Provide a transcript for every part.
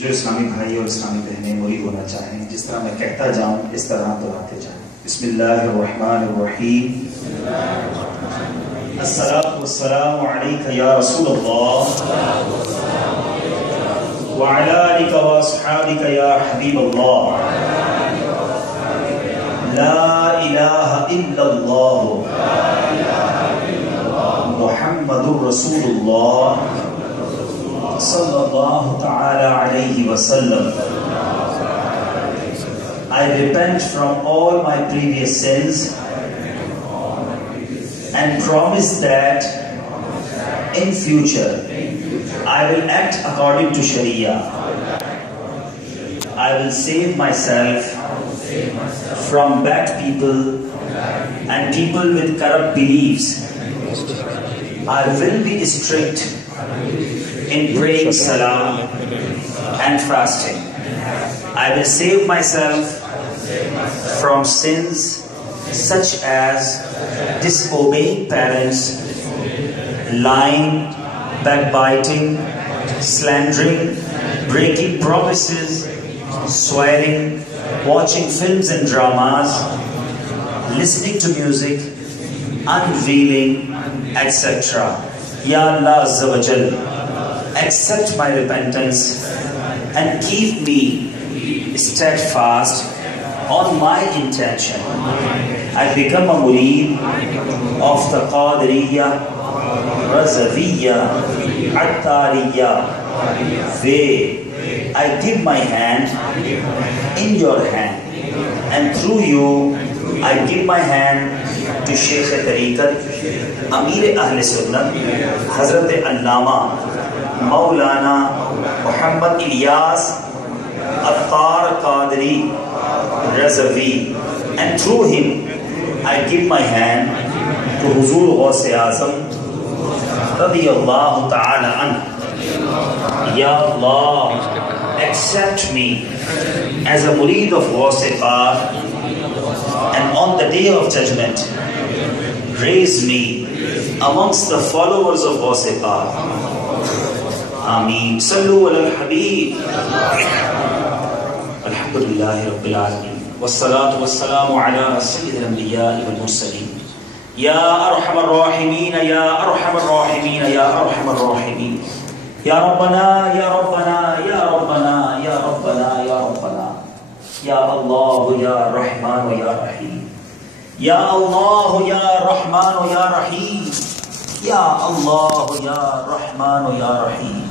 جو اسلامی بھائی اور اسلامی بہنیں مرید ہونا چاہیں، جس طرح میں کہتا جاؤں اس طرح دہراتے جائیں۔ بسم اللہ الرحمن الرحیم۔ الصلاۃ والسلام علیک یا رسول اللہ وعلی آلک واصحابک یا حبیب اللہ۔ لا الہ الا اللہ محمد رسول اللہ صلی اللہ تعالی علیہ وسلم۔ I repent from all my previous sins and promise that in future I will act according to Sharia. I will save myself from bad people and people with corrupt beliefs. I will be strict in praying salah and fasting. I will save myself from sins such as disobeying parents, lying, backbiting, slandering, breaking promises, swearing, watching films and dramas, listening to music, unveiling, etc. Ya Allah Azza wa Jal, accept my repentance and keep me steadfast on my intention. I become a murid of the Qadiriyya, Razaviyya, Attariyya way. I give my hand in your hand, and through you I give my hand to Shaykh Tariqat, Amir Ahl Sunnat, Hazrat Allama Maulana Muhammad Ilyas Attar Qadri Razavi, and through him I give my hand to Huzur Ghaus-e Azam radiyallahu ta'ala anhu. Ya Allah, accept me as a murid of Ghaus-e Pak, and on the day of judgment raise me amongst the followers of Ghaus-e Pak. Ameen. Sallu ala al-Habib. Alhamdulillahi Rabbil Alameen. Wassalatu wassalamu ala sayyidil anbiya'i wal mursaleen. Ya arhamar rahimin, ya arhamar rahimin, ya arhamar rahimin. Ya Rabbana, ya Rabbana, ya Rabbana, ya Rabbana, ya Rabbana. Ya Allah, ya Rahman, ya Rahim. Ya Allah, ya Rahman, ya Rahim. Ya Allah, ya Rahman, ya Rahim.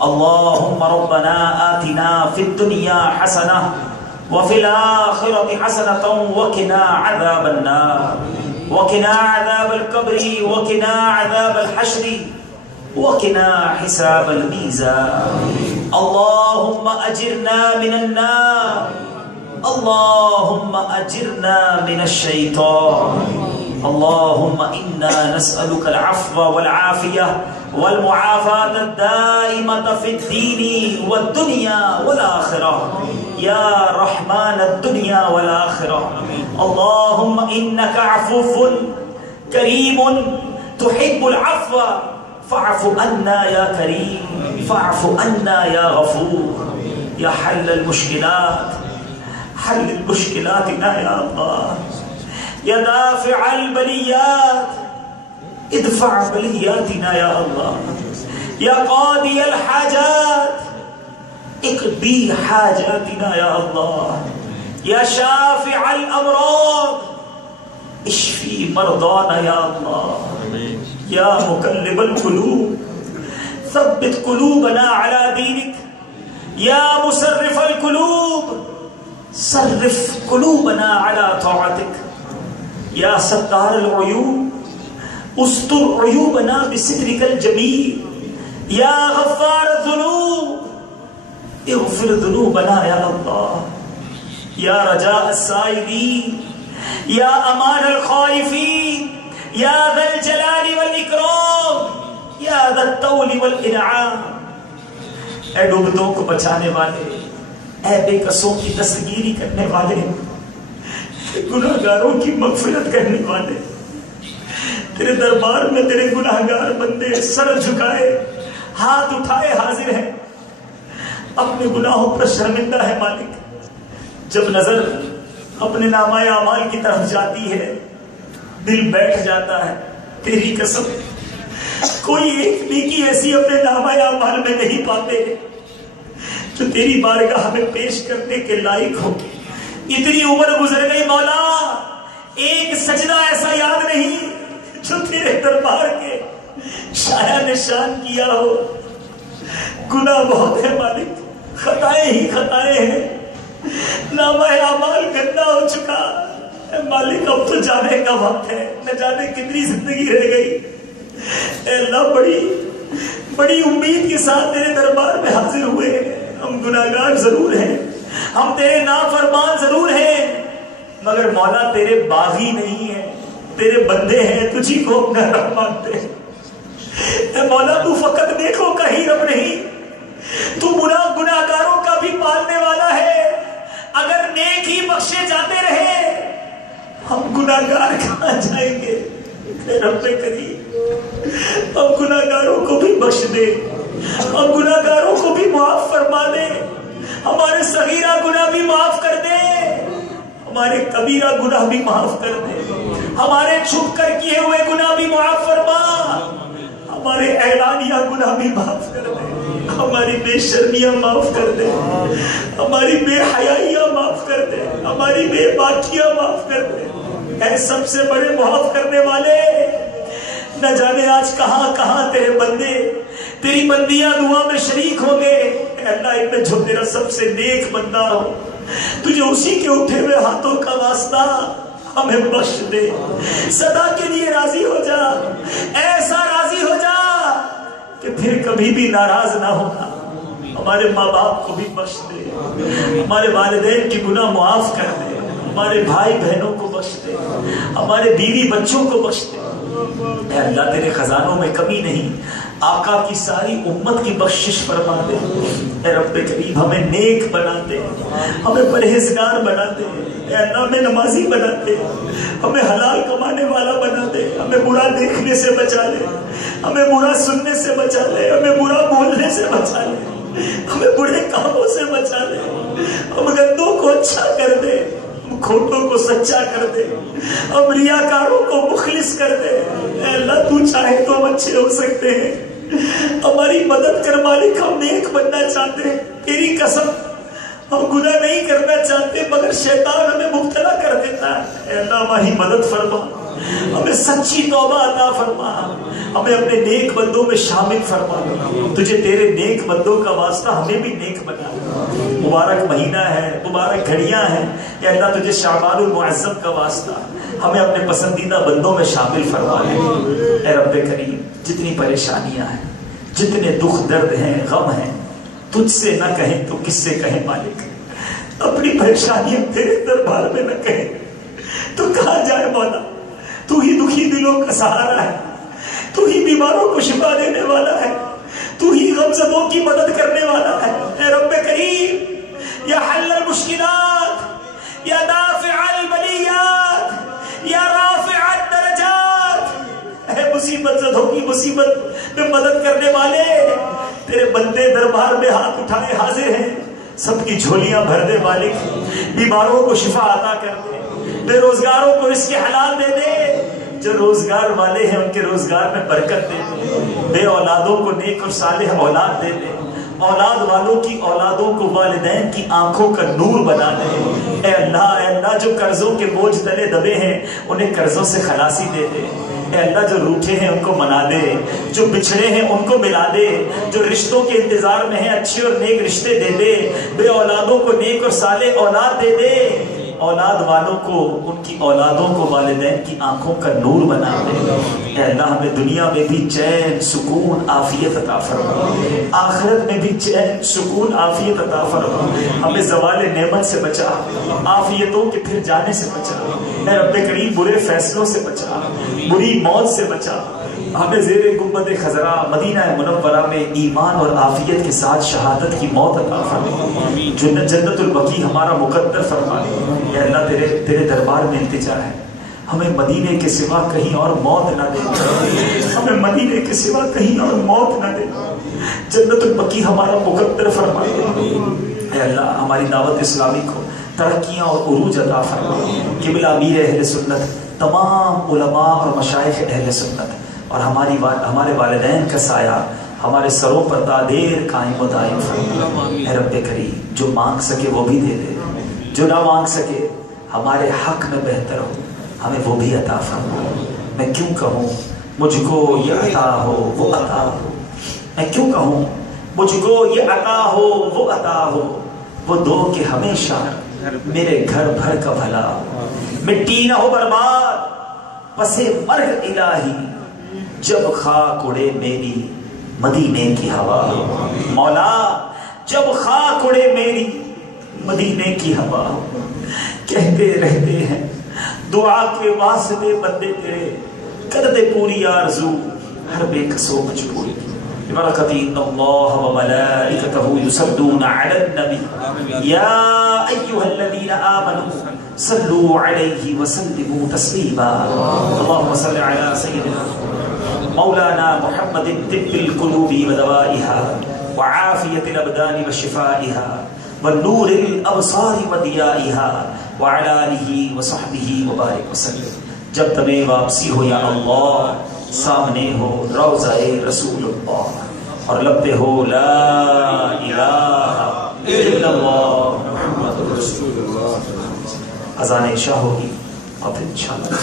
Allahumma Rabbana atina fid dunya hasanah wa fil akhirati hasanatan wa qina adhaban nar wa qina adhab al-qabri wa qina adhab al-hashri wa qina hisab al-mizan. Allahumma ajirna minan nar, Allahumma ajirna minash shaitan. اللهم إنا نسألك العفو والعافية والمعافاة الدائمة في الدين والدنيا والآخرة يا رحمن الدنيا والآخرة. اللهم إنك عفو كريم تحب العفو فاعف عنا يا كريم، فاعف عنا يا غفور. يا حل المشكلات، حل المشكلاتنا يا الله. يا دافع البليات ادفع بلياتنا يا الله. يا قاضي الحاجات اقضي حاجاتنا يا الله. يا شافع الأمراض اشفي مرضانا يا الله. يا مقلب القلوب ثبت قلوبنا على دينك. يا مصرف القلوب صرف قلوبنا على طاعتك. يا ستار العيوب استر عيوبنا بسترك الجميل. يا غفار الذنوب اغفر ذنوبنا يا الله. يا رجاء السائلين، يا امان الخائفين، يا ذا الجلال والإكرام، يا ذا الطول والإنعام. اے ڈوبتوں کو بچانے والے، اے بے کسوں کی دستگیری کرنے والے، گناہگاروں کی مغفرت کرنے والے، تیرے دربار میں تیرے گناہگار بندے سر جھکائے ہاتھ اٹھائے حاضر ہیں. اپنے گناہوں پر شرمندہ ہے مالک. جب نظر اپنے نامہ اعمال کی طرف جاتی ہے دل بیٹھ جاتا ہے. تیری قسم کوئی ایک نیکی ایسی اپنے نامہ اعمال میں نہیں پاتے جو تیری بارگاہ میں پیش کرنے کے لائق ہو. اتنی عمر گزر گئی مولا, ایک سجدہ ایسا یاد نہیں جو تیرے دربار کے شایہ نشان کیا ہو. گناہ بہت ہے مالک, خطائیں ہی خطائیں ہیں, نامہ اعمال گندا ہو چکا. اے مالک اب تو جانے کا وقت ہے, نہ جانے کتنی زندگی رہ گئی. اے اللہ بڑی امید کے ساتھ تیرے دربار میں حاضر ہوئے. ہم گناہگار ضرور ہیں, ہم تیرے نافرمان ضرور ہیں, مگر مولا تیرے باغی نہیں ہیں, تیرے بندے ہیں, تجھی کو اپنا رب مانتے ہیں. اے مولا تو فقط نیکوں کا ہی رب نہیں, تو گناہگاروں کا بھی پالنے والا ہے. اگر نیک ہی بخشے جاتے رہے ہم گناہگار کہاں جائیں گے. اے رب کریم ہم گناہگاروں کو بھی بخش دے, ہم گناہگاروں کو بھی معاف فرما دے. ہمارے صغیرہ گناہ بھی معاف کر دے, ہمارے کبیرہ گناہ بھی معاف کر دے, ہمارے چھپ کر کیے ہوئے گناہ بھی معاف فرما, ہمارے اعلانیہ گناہ بھی معاف کر دے, ہماری بے شرمیاں معاف کر دے, ہماری بے حیائیاں معاف کر دے, ہماری بے باکیاں معاف کر دے. اے سب سے بڑے معاف کرنے والے, نہ جانے آج کہاں کہاں تیرے بندے تیری بندیاں دعا میں شریک ہوں گے. اے اللہ ان میں جو تیرا سب سے نیک بندہ ہو, تجھے اسی کے اٹھے ہوئے ہاتھوں کا واسطہ ہمیں بخش دے. سدا کے لیے راضی ہو جا, ایسا راضی ہو جا کہ پھر کبھی بھی ناراض نہ ہونا. ہمارے ماں باپ کو بھی بخش دے, ہمارے والدین کی گناہ معاف کر دے, ہمارے بھائی بہنوں کو بخش دے, ہمارے بیوی بچوں کو بخش دے. اے اللہ تیرے خزانوں میں کمی نہیں, آقا کی ساری امت کی بخشش فرما دے. اے رب کریم ہمیں نیک بنا دے, ہمیں پرہیزگار بنا دے. اے اللہ ہمیں نمازی بنا دے, ہمیں حلال کمانے والا بنا دے, ہمیں برا دیکھنے سے بچا لے, ہمیں برا سننے سے بچا لے, ہمیں برا بولنے سے بچا لے, ہمیں برے کاموں سے بچا لے. ہم گندوں کو اچھا کر دے, ہم کھوٹوں کو سچا کر دے, ہم ریاکاروں کو مخلص کر دے. اے اللہ تو چاہے تو ہم اچھے ہو سکتے ہیں, ہماری مدد کر مالک. ہم نیک بننا چاہتے ہیں, تیری قسم ہم گناہ نہیں کرنا چاہتے مگر شیطان ہمیں مبتلا کر دیتا ہے. اے اللہ ہماری مدد فرما, ہمیں سچی توبہ عطا فرما, ہمیں اپنے نیک بندوں میں شامل فرما. تجھے تیرے نیک بندوں کا واسطہ ہمیں بھی نیک بنا. مبارک مہینہ ہے, مبارک گھڑیاں ہیں. اے اللہ تجھے شعبان المعظم کا واسطہ ہمیں اپنے پسندیدہ بندوں میں شامل فرما لے. اے رب کریم جتنی پریشانیاں ہیں, جتنے دکھ درد ہیں, غم ہیں, تجھ سے نہ کہیں تو کس سے کہیں مالک. اپنی پریشانیاں تیرے دربار میں نہ کہیں تو کہاں جائے مولا. تو ہی دکھی دلوں کا سہارا ہے, تو ہی بیماروں کو شفا دینے والا ہے, تو ہی غمزدوں کی مدد کرنے والا ہے. اے رب کریم یا حل المشکلات, یا دافع البلیات, یا رافع الدرجات, اے مصیبت زدوں کی مصیبت میں مدد کرنے والے, تیرے بندے دربار میں ہاتھ اٹھائے حاضر ہیں. سب کی جھولیاں بھر دے مالک, بیماروں کو شفا عطا کر دے, بے روزگاروں کو رزق حلال دے دے, جو روزگار والے ہیں ان کے روزگار میں برکت دے دے, بے اولادوں کو نیک اور صالح اولاد دے دے, اولاد والوں کی اولادوں کو والدین کی آنکھوں کا نور بنا دے. اے اللہ جو قرضوں کے بوجھ تلے دبے ہیں انہیں قرضوں سے خلاصی دے دے. اے اللہ جو روٹھے ہیں ان کو منا دے, جو بچھڑے ہیں ان کو ملا دے, جو رشتوں کے انتظار میں ہیں اچھے اور نیک رشتے دے دے, بے اولادوں کو نیک اور صالح اولاد دے دے, اولاد والوں کو ان کی اولادوں کو والدین کی آنکھوں کا نور بنا دے. اے اللہ ہمیں دنیا میں بھی چین سکون عافیت عطا فرما, آخرت میں بھی چین سکون عافیت عطا فرما. ہمیں زوال نعمت سے بچا, عافیتوں کے پھر جانے سے بچا. اے رب کریم برے فیصلوں سے بچا, بری موت سے بچا. ہمیں زیر گنبد خضرا مدینہ منورہ میں ایمان اور عافیت کے ساتھ شہادت کی موت عطا فرما. جنت البقیع ہمارا مقدر فرما. اے اللہ تیرے دربار میں التجا ہے, ہمیں مدینے کے سوا کہیں اور موت نہ دے, ہمیں مدینے کے سوا کہیں اور موت نہ دے. جنت البقیع ہمارا مقدر فرما. اے اللہ ہماری دعوت اسلامی کو ترقیاں اور عروج عطا فرما. قبلہ امیر اہل سنت، تمام علماء اور مشائخ اہل سنت اور ہمارے والدین کا سایہ ہمارے سروں پر دادیر قائم و دائم فرما. اے رب کریم جو مانگ سکے وہ بھی دے دے، جو نہ مانگ سکے ہمارے حق میں بہتر ہو ہمیں وہ بھی عطا فرما. میں کیوں کہوں مجھ کو یہ عطا ہو وہ عطا ہو، میں کیوں کہوں مجھ کو یہ عطا ہو وہ عطا ہو، وہ دو کہ ہمیشہ میرے گھر بھر کا بھلا ہو. مٹی نہ ہو برباد پس مرگ الہی، جب خاک اڑے میری مدینے کی ہوا. مولا جب خاک اڑے میری مدینے کی ہوا. کہتے رہتے ہیں دعا کے واسطے بندے تیرے، کر دے پوری آرزو ہر بے کسو مجبوری. برکت ان اللہ وملائکتہ یصلون علی النبی یا ایھا الذین آمنوا صلوا علیہ وسلموا تسلیما. اللهم صل علی سیدنا مولانا محمد طب القلوب ودوائها وعافیة الابدان وشفائها والنور الابصار وضیائها وعلى آلہ وصحبہ وبارک وسلم. جب تمہیں واپسی ہو یا اللہ، سامنے ہو روضہ رسول اللہ اور لب پہ ہو لا الہ الا اللہ محمد رسول اللہ. اذان عشاء ہوگی اور پھر انشاءاللہ